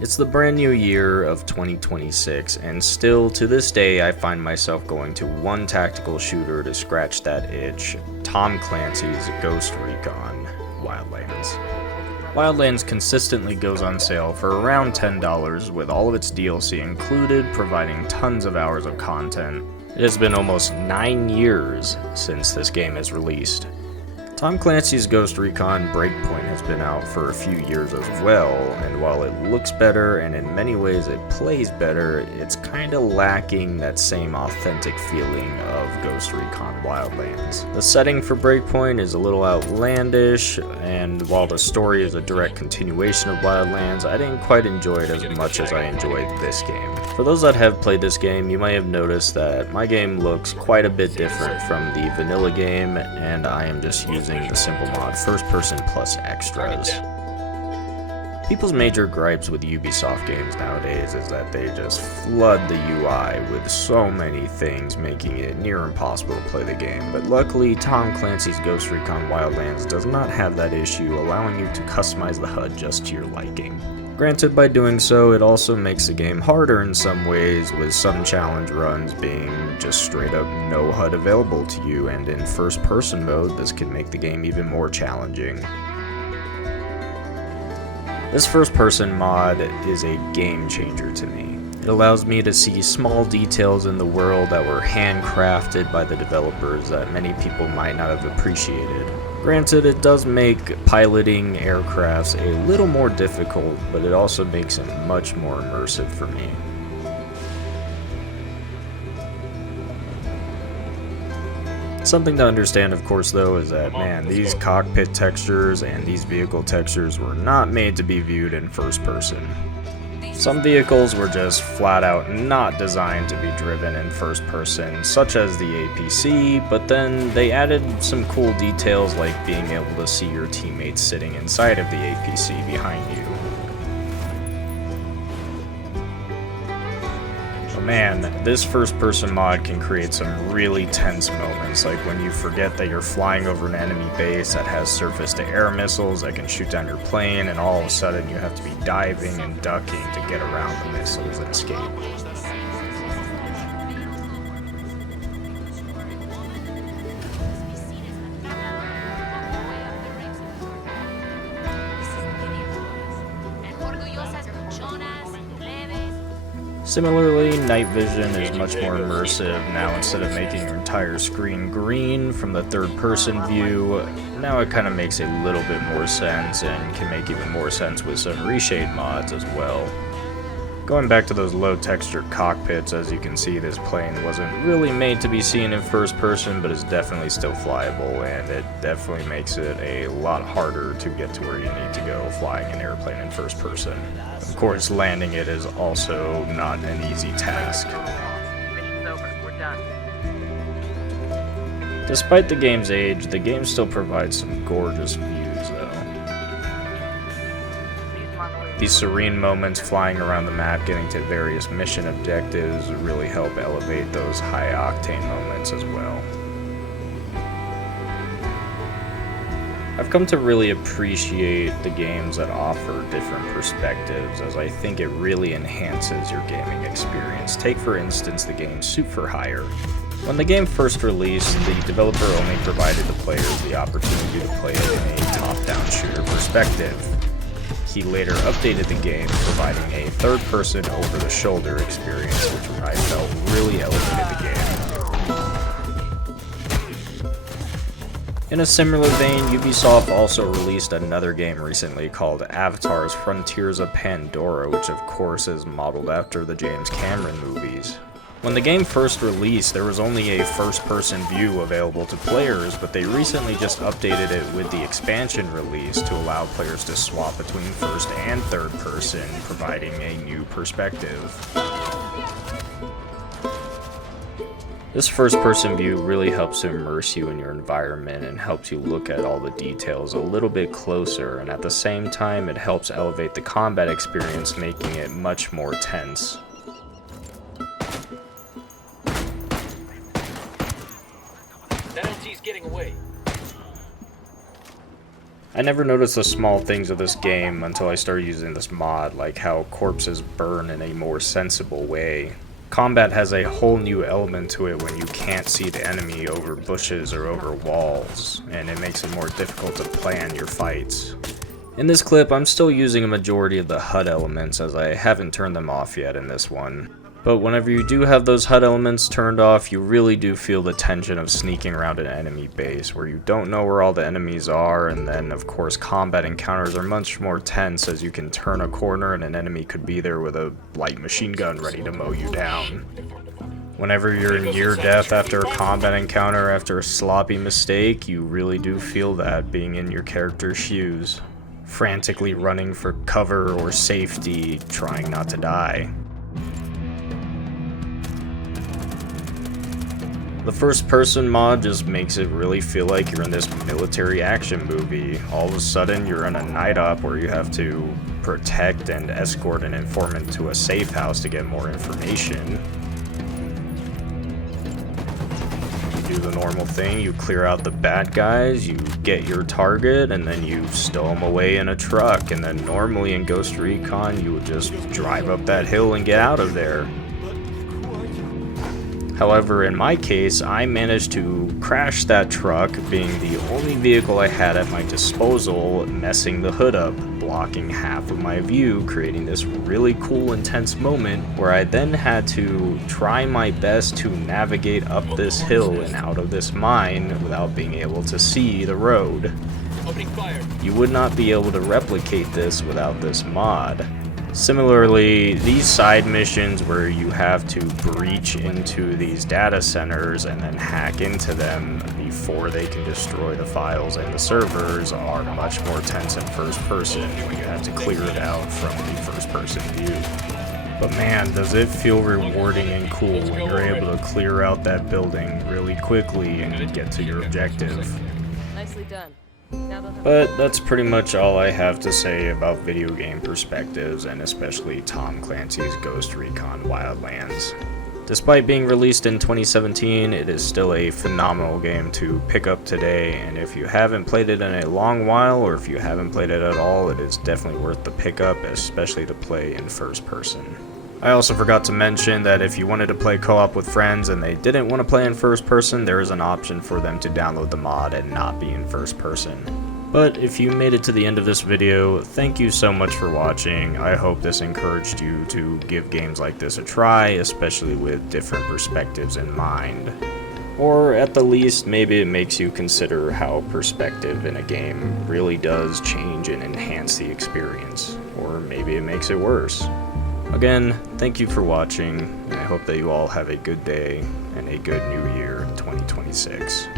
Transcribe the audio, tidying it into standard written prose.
It's the brand new year of 2026, and still to this day I find myself going to one tactical shooter to scratch that itch: Tom Clancy's Ghost Recon Wildlands. Wildlands consistently goes on sale for around $10, with all of its DLC included, providing tons of hours of content. It has been almost 9 years since this game is released. Tom Clancy's Ghost Recon Breakpoint has been out for a few years as well, and while it looks better and in many ways it plays better, it's kinda lacking that same authentic feeling of Ghost Recon Wildlands. The setting for Breakpoint is a little outlandish, and while the story is a direct continuation of Wildlands, I didn't quite enjoy it as much as I enjoyed this game. For those that have played this game, you might have noticed that my game looks quite a bit different from the vanilla game, and I am just using the simple mod First-Person plus extras. People's major gripes with Ubisoft games nowadays is that they just flood the UI with so many things, making it near impossible to play the game, but luckily Tom Clancy's Ghost Recon Wildlands does not have that issue, allowing you to customize the HUD just to your liking. Granted, by doing so, it also makes the game harder in some ways, with some challenge runs being just straight up no HUD available to you, and in first-person mode, this can make the game even more challenging. This first-person mod is a game changer to me. It allows me to see small details in the world that were handcrafted by the developers that many people might not have appreciated. Granted, it does make piloting aircrafts a little more difficult, but it also makes it much more immersive for me. Something to understand, of course, though, is that, man, these cockpit textures and these vehicle textures were not made to be viewed in first person. Some vehicles were just flat out not designed to be driven in first person, such as the APC, but then they added some cool details like being able to see your teammates sitting inside of the APC behind you. But man, this first person mod can create some really tense moments, like when you forget that you're flying over an enemy base that has surface-to-air missiles that can shoot down your plane, and all of a sudden you have to be diving and ducking to get around the missiles and escape. Similarly, night vision is much more immersive. Now, instead of making your entire screen green from the third-person view, now it kind of makes a little bit more sense, and can make even more sense with some reshade mods as well. Going back to those low-textured cockpits, as you can see, this plane wasn't really made to be seen in first person, but is definitely still flyable, and it definitely makes it a lot harder to get to where you need to go flying an airplane in first person. Of course, landing it is also not an easy task. Mission's over. We're done. Despite the game's age, the game still provides some gorgeous views, though. These serene moments flying around the map, getting to various mission objectives, really help elevate those high-octane moments as well. I've come to really appreciate the games that offer different perspectives, as I think it really enhances your gaming experience. Take for instance the game Shoot for Hire. When the game first released, the developer only provided the players the opportunity to play it in a top-down shooter perspective. He later updated the game, providing a third-person over-the-shoulder experience, which I felt really elevated the game. In a similar vein, Ubisoft also released another game recently called Avatar's Frontiers of Pandora, which of course is modeled after the James Cameron movies. When the game first released, there was only a first-person view available to players, but they recently just updated it with the expansion release to allow players to swap between first and third person, providing a new perspective. This first-person view really helps to immerse you in your environment and helps you look at all the details a little bit closer, and at the same time it helps elevate the combat experience, making it much more tense. That LT's getting away. I never noticed the small things of this game until I started using this mod, like how corpses burn in a more sensible way. Combat has a whole new element to it when you can't see the enemy over bushes or over walls, and it makes it more difficult to plan your fights. In this clip, I'm still using a majority of the HUD elements as I haven't turned them off yet in this one. But whenever you do have those HUD elements turned off, you really do feel the tension of sneaking around an enemy base where you don't know where all the enemies are, and then of course combat encounters are much more tense as you can turn a corner and an enemy could be there with a light machine gun ready to mow you down. Whenever you're in near death after a combat encounter after a sloppy mistake, you really do feel that being in your character's shoes, frantically running for cover or safety, trying not to die. The first-person mod just makes it really feel like you're in this military action movie. All of a sudden, you're in a night op where you have to protect and escort an informant to a safe house to get more information. You do the normal thing, you clear out the bad guys, you get your target, and then you stow them away in a truck. And then normally in Ghost Recon, you would just drive up that hill and get out of there. However, in my case, I managed to crash that truck, being the only vehicle I had at my disposal, messing the hood up, blocking half of my view, creating this really cool, intense moment where I then had to try my best to navigate up this hill and out of this mine without being able to see the road. You would not be able to replicate this without this mod. Similarly, these side missions where you have to breach into these data centers and then hack into them before they can destroy the files and the servers are much more tense in first person when you have to clear it out from the first person view. But man, does it feel rewarding and cool when you're able to clear out that building really quickly and get to your objective. Nicely done. But that's pretty much all I have to say about video game perspectives, and especially Tom Clancy's Ghost Recon Wildlands. Despite being released in 2017, it is still a phenomenal game to pick up today, and if you haven't played it in a long while, or if you haven't played it at all, it is definitely worth the pickup, especially to play in first person. I also forgot to mention that if you wanted to play co-op with friends and they didn't want to play in first person, there is an option for them to download the mod and not be in first person. But if you made it to the end of this video, thank you so much for watching. I hope this encouraged you to give games like this a try, especially with different perspectives in mind. Or at the least, maybe it makes you consider how perspective in a game really does change and enhance the experience. Or maybe it makes it worse. Again, thank you for watching, and I hope that you all have a good day and a good new year in 2026.